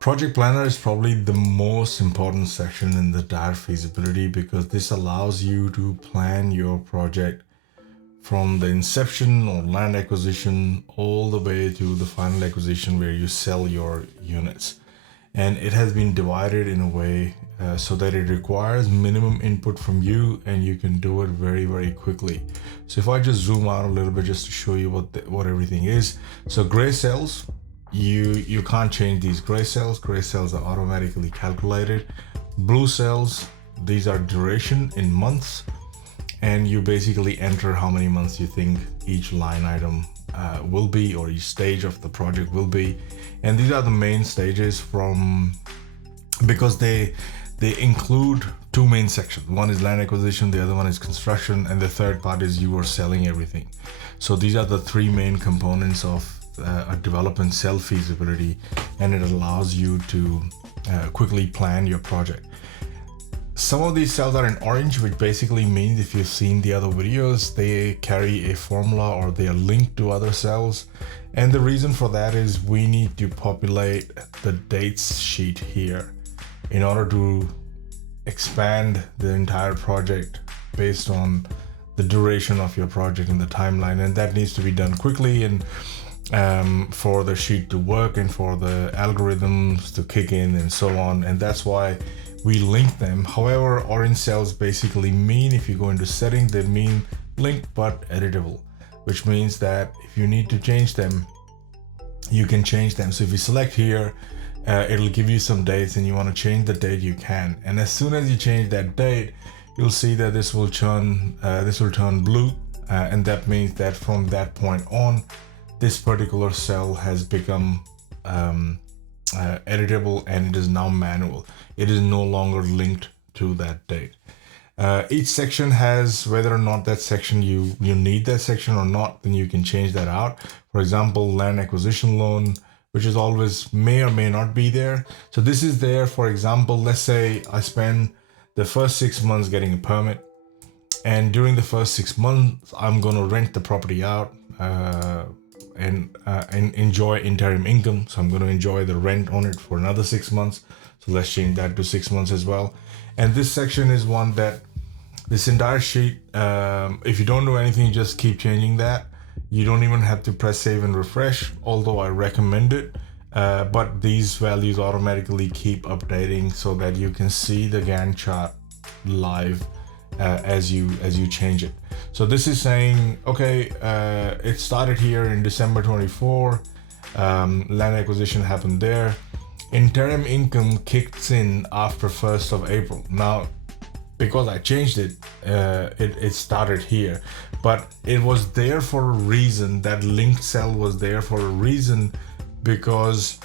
Project Planner is probably the most important section in the entire feasibility because this allows you to plan your project from the inception or land acquisition all the way to the final acquisition where you sell your units. And it has been divided in a way so that it requires minimum input from you and you can do it very, very quickly. So if I just zoom out a little bit just to show you what everything is. So gray cells, you can't change these gray cells. Gray cells are automatically calculated. Blue cells, these are duration in months, and you basically enter how many months you think each line item will be, or each stage of the project will be. And these are the main stages because they include two main sections. One is land acquisition, the other one is construction, and the third part is you are selling everything. So these are the three main components of a development cell feasibility, and it allows you to quickly plan your project. Some of these cells are in orange, which basically means if you've seen the other videos, they carry a formula or they are linked to other cells. And the reason for that is we need to populate the dates sheet here in order to expand the entire project based on the duration of your project and the timeline. And that needs to be done quickly, and for the sheet to work and for the algorithms to kick in and so on. And that's why we link them. However, orange cells basically mean, if you go into settings, they mean linked but editable, which means that if you need to change them, you can change them. So if you select here, it'll give you some dates, and you want to change the date, you can. And as soon as you change that date, you'll see that this will turn blue, and that means that from that point on, this particular cell has become editable, and it is now manual. It is no longer linked to that date. Each section has, whether or not that section you need that section or not, then you can change that out. For example, land acquisition loan, which is always may or may not be there. So this is there. For example, let's say I spend the first 6 months getting a permit, and during the first 6 months I'm going to rent the property out and enjoy interim income. So I'm going to enjoy the rent on it for another 6 months. So let's change that to 6 months as well. And this section is one that this entire sheet, if you don't do anything, just keep changing that. You don't even have to press save and refresh, although I recommend it. But these values automatically keep updating so that you can see the Gantt chart live as you change it. So this is saying, okay, it started here in December 24, land acquisition happened there. Interim income kicks in after 1st of April. Now, because I changed it, it started here, but it was there for a reason. That linked cell was there for a reason, because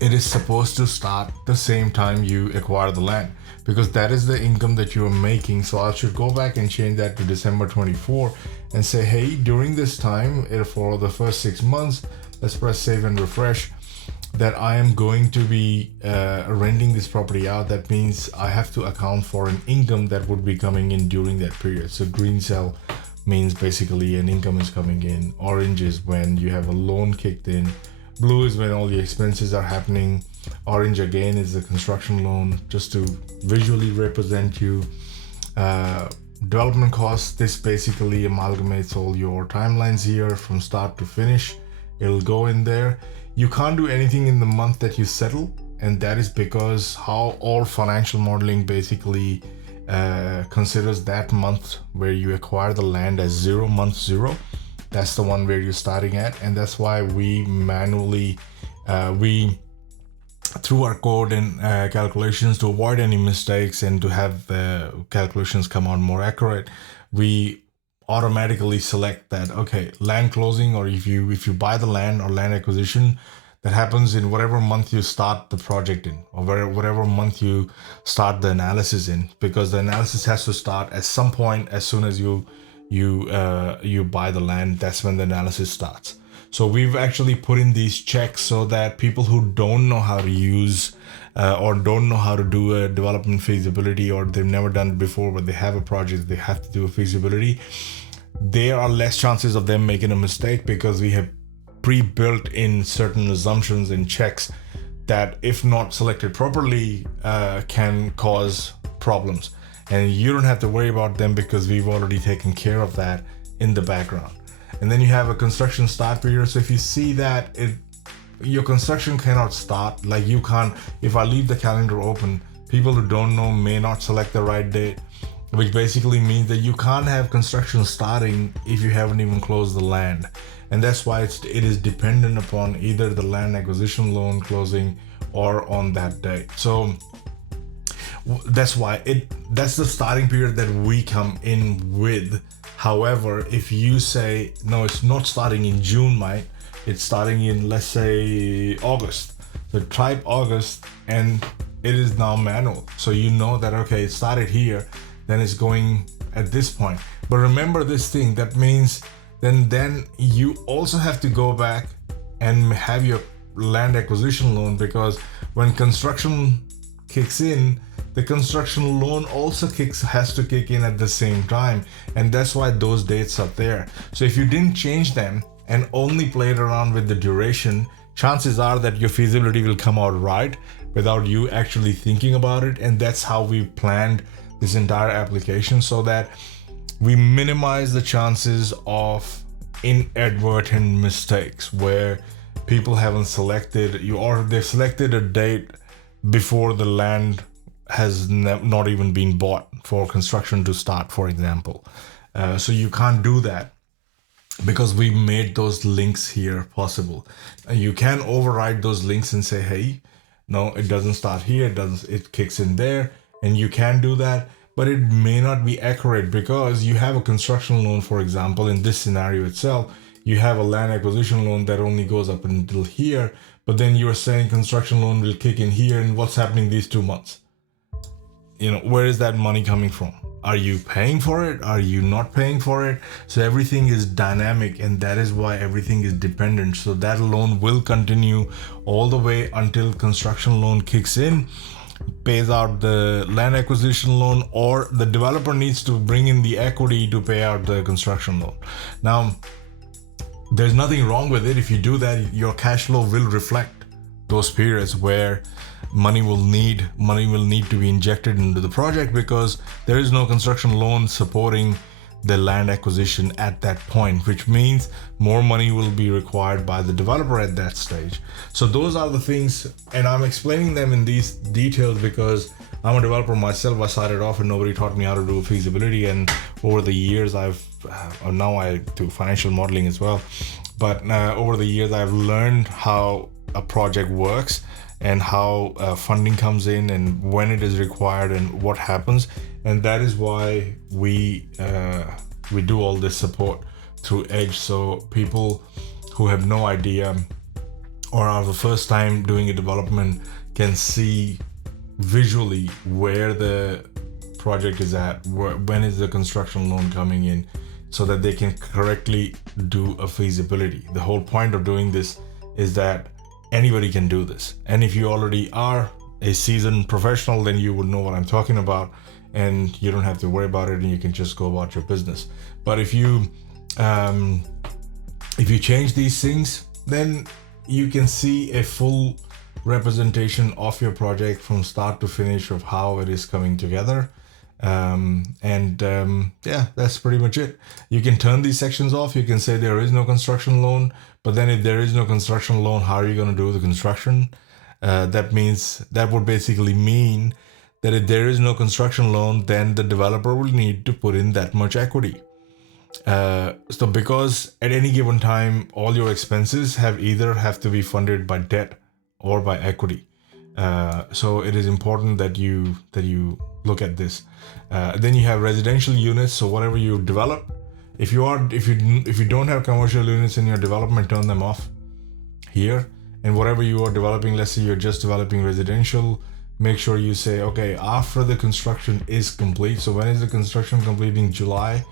it is supposed to start the same time you acquire the land, because that is the income that you are making. So I should go back and change that to December 24 and say, hey, during this time, for the first 6 months, let's press save and refresh, that I am going to be renting this property out. That means I have to account for an income that would be coming in during that period. So green cell means basically an income is coming in. Orange is when you have a loan kicked in. Blue is when all the expenses are happening. Orange again is the construction loan, just to visually represent you. Development costs, this basically amalgamates all your timelines here from start to finish. It'll go in there. You can't do anything in the month that you settle, and that is because how all financial modeling basically considers that month where you acquire the land as month zero. That's the one where you're starting at, and that's why we manually through our code and calculations, to avoid any mistakes and to have the calculations come out more accurate, we automatically select that, okay, land closing, or if you buy the land or land acquisition, that happens in whatever month you start the project in, or whatever month you start the analysis in, because the analysis has to start at some point. As soon as you buy the land, that's when the analysis starts. So we've actually put in these checks so that people who don't know how to use or don't know how to do a development feasibility, or they've never done it before, but they have a project, they have to do a feasibility, there are less chances of them making a mistake, because we have pre-built in certain assumptions and checks that, if not selected properly, can cause problems. And you don't have to worry about them because we've already taken care of that in the background. And then you have a construction start period. So if you see that your construction cannot start, like you can't, if I leave the calendar open, people who don't know may not select the right date, which basically means that you can't have construction starting if you haven't even closed the land. And that's why it is dependent upon either the land acquisition loan closing or on that date. So that's why that's the starting period that we come in with. However, if you say no, it's not starting in June, mate, it's starting in, let's say, August. So type August and it is now manual. So you know that, okay, it started here, then it's going at this point. But remember this thing, that means then you also have to go back and have your land acquisition loan, because when construction kicks in, the construction loan also has to kick in at the same time. And that's why those dates are there. So if you didn't change them and only played around with the duration, chances are that your feasibility will come out right without you actually thinking about it. And that's how we planned this entire application, so that we minimize the chances of inadvertent mistakes where people haven't selected you, or they've selected a date before the land has not even been bought for construction to start, for example. So you can't do that because we made those links here possible. And you can override those links and say, hey, no, it doesn't start here, it kicks in there, and you can do that, but it may not be accurate because you have a construction loan. For example, in this scenario itself, you have a land acquisition loan that only goes up until here, but then you're saying construction loan will kick in here, and what's happening these 2 months? Where is that money coming from? Are you paying for it? Are you not paying for it? So everything is dynamic, and that is why everything is dependent. So that loan will continue all the way until construction loan kicks in, pays out the land acquisition loan, or the developer needs to bring in the equity to pay out the construction loan. Now, there's nothing wrong with it. If you do that, your cash flow will reflect those periods where money will need to be injected into the project, because there is no construction loan supporting the land acquisition at that point, which means more money will be required by the developer at that stage. So those are the things, and I'm explaining them in these details because I'm a developer myself. I started off and nobody taught me how to do feasibility, and over the years now I do financial modeling as well, but over the years I've learned how a project works and how funding comes in and when it is required and what happens. And that is why we do all this support through Edge, so people who have no idea or are the first time doing a development can see visually where the project is at, when is the construction loan coming in, so that they can correctly do a feasibility. The whole point of doing this is that anybody can do this, and if you already are a seasoned professional, then you would know what I'm talking about, and you don't have to worry about it, and you can just go about your business. But if you change these things, then you can see a full representation of your project from start to finish of how it is coming together. Yeah, that's pretty much it. You can turn these sections off. You can say there is no construction loan, but then if there is no construction loan, how are you going to do the construction? That would basically mean that if there is no construction loan, then the developer will need to put in that much equity. So because at any given time, all your expenses have to be funded by debt or by equity. So it is important that you look at this. Then you have residential units. So whatever you develop, if you don't have commercial units in your development, turn them off here. And whatever you are developing, let's say you're just developing residential, make sure you say, okay, after the construction is complete. So when is the construction complete? In July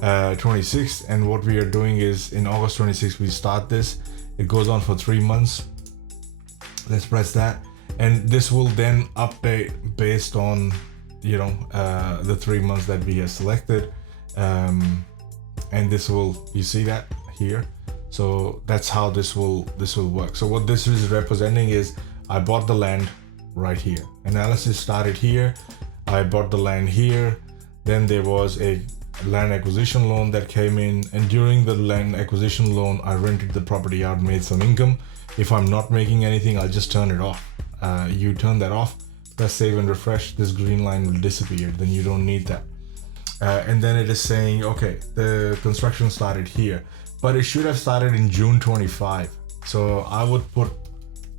26th. And what we are doing is in August 26th, we start this. It goes on for 3 months. Let's press that. And this will then update based on, the 3 months that we have selected. And you see that here. So that's how this will work. So what this is representing is I bought the land right here. Analysis started here. I bought the land here. Then there was a land acquisition loan that came in, and during the land acquisition loan, I rented the property out, made some income. If I'm not making anything, I'll just turn it off. You turn that off, press save and refresh, this green line will disappear. Then you don't need that. And then it is saying, okay, the construction started here, but it should have started in June 25. So I would put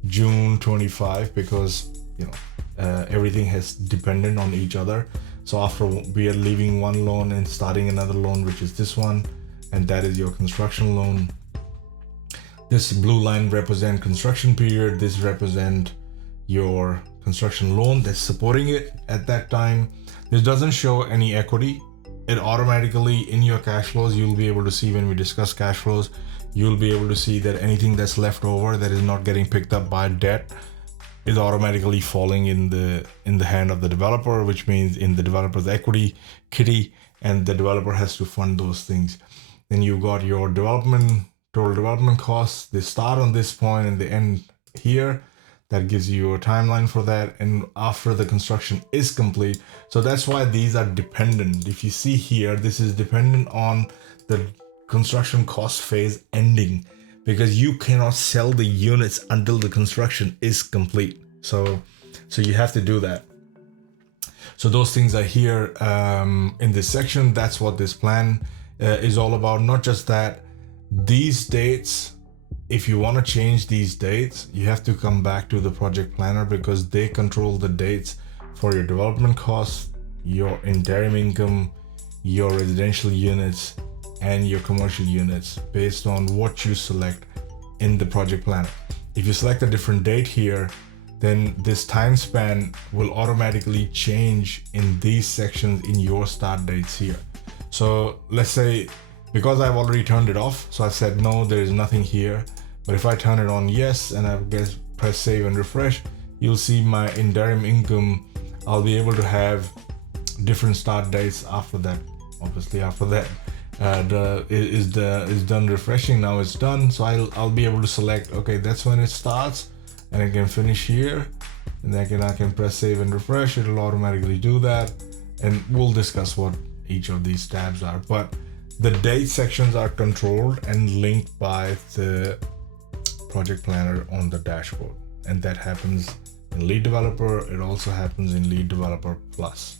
June 25 because, you know, everything has dependent on each other. So after we are leaving one loan and starting another loan, which is this one, and that is your construction loan. This blue line represent construction period. This represent your construction loan that's supporting it at that time. This doesn't show any equity. It automatically in your cash flows, you'll be able to see when we discuss cash flows, you'll be able to see that anything that's left over that is not getting picked up by debt is automatically falling in the hand of the developer, which means in the developer's equity kitty, and the developer has to fund those things. Then you've got your total development costs. They start on this point and they end here. That gives you a timeline for that, and after the construction is complete. So that's why these are dependent. If you see here, this is dependent on the construction cost phase ending, because you cannot sell the units until the construction is complete. So you have to do that. So those things are here in this section. That's what this plan is all about. Not just that, these dates, if you want to change these dates, you have to come back to the project planner, because they control the dates for your development costs, your interim income, your residential units, and your commercial units based on what you select in the project planner. If you select a different date here, then this time span will automatically change in these sections in your start dates here. So let's say, because I've already turned it off, so I said no, there is nothing here. But if I turn it on yes, and I guess press save and refresh, you'll see my interim income. I'll be able to have different start dates after that. Obviously after that is done refreshing. Now it's done, so I'll be able to select, okay, that's when it starts, and I can finish here, and then I can press save and refresh. It'll automatically do that, and we'll discuss what each of these tabs are. But the date sections are controlled and linked by the project planner on the dashboard, and that happens in Lead Developer. It also happens in Lead Developer Plus.